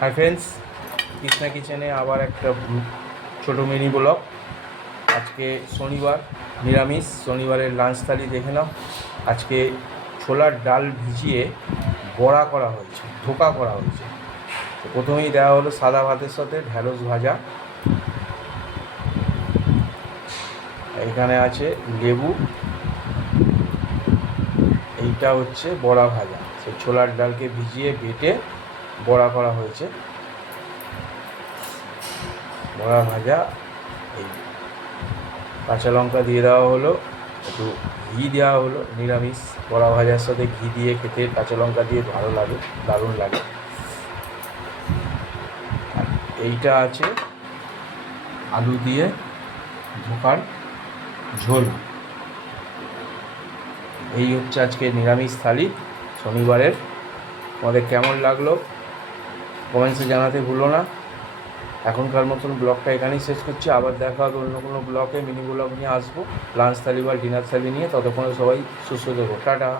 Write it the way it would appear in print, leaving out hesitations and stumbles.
Hi friends, Krishna কিচেনে আবার একটা ছোটো মিনি ব্লগ। আজকে শনিবার, নিরামিষ। শনিবারের লাঞ্চ থালি দেখে নাও। আজকে ছোলার ডাল ভিজিয়ে বড়া করা হয়েছে, ধোকা করা হয়েছে। তো প্রথমেই দেওয়া হলো সাদা ভাতের সাথে ঢ্যাঁড়স ভাজা, এখানে আছে লেবু, এইটা হচ্ছে বড়া ভাজা। সেই ছোলার ডালকে ভিজিয়ে বেটে বড়া করা হয়েছে, বড়া ভাজা। এই কাঁচা লঙ্কা দিয়ে দেওয়া হলো, একটু ঘি দেওয়া হলো। নিরামিষ বড়া ভাজার সাথে ঘি দিয়ে খেতে, কাঁচা লঙ্কা দিয়ে ভালো লাগে, দারুণ লাগে। এইটা আছে আলু দিয়ে ধোকার ঝোল। এই হচ্ছে আজকে নিরামিষ থালি শনিবারের। তোমাদের কেমন লাগলো কমেন্টসে জানাতে ভুলো না। এখনকার মতন ব্লগটা এখানেই শেষ করছি। আবার দেখা হবে অন্য কোনো ব্লগে, মিনি ব্লগ নিয়ে আসবো, লাঞ্চ থালি বা ডিনার থালি নিয়ে। ততক্ষণে সবাই সুস্থ থেকো, টাটা।